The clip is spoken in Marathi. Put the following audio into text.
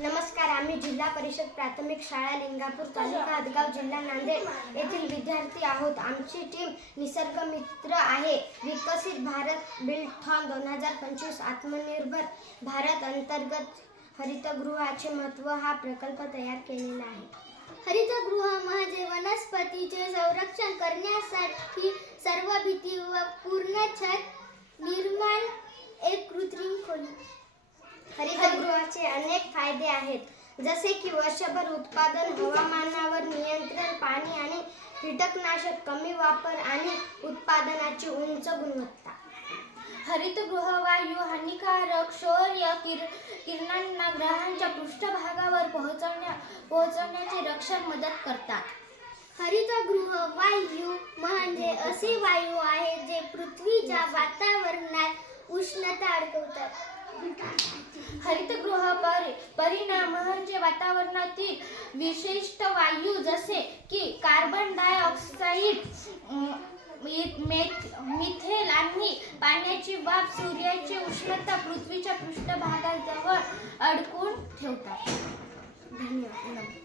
नमस्कार. आम्ही जिल्हा परिषद प्राथमिक शाळा लिंगापूर तालुका हदगाव जिल्हा नांदेड येथील विद्यार्थी आहोत. आमची टीम निसर्ग मित्र आहे. विकसित भारत बिल्डथॉन 2025 आत्मनिर्भर भारत अंतर्गत हरितगृहाचे महत्त्व हा प्रकल्प तयार केलेला आहे. हरितगृह म्हणजे वनस्पतीचे संरक्षण करण्यासाठी सर्व भिंती व पूर्ण छत निर्माण एक कृत्रिम खोली. हरितगृहाचे अनेक फायदे आहेत, जसे की वर्षभर उत्पादन, हवामानावर नियंत्रण, पाणी आणि कीटकनाशक कमी वापर आणि उत्पादनाची उंच गुणवत्ता. हरितगृह वायू हानिकारक सौर किरणांना ग्रहांच्या पृष्ठभागावर पोहोचवण्याचे रक्षण मदत करतात. हरितगृह वायू म्हणजे असे वायू आहेत जे पृथ्वीच्या वातावरणात उष्णता अडवतात. हरितगृह परिणाम म्हणजे वातावरणातील विशिष्ट वायू जसे की कार्बन डायऑक्साईड, मिथेन आणि पाण्याची वाफ सूर्याची उष्णता पृथ्वीच्या पृष्ठभागाजवळ अडकून ठेवतात. धन्यवाद.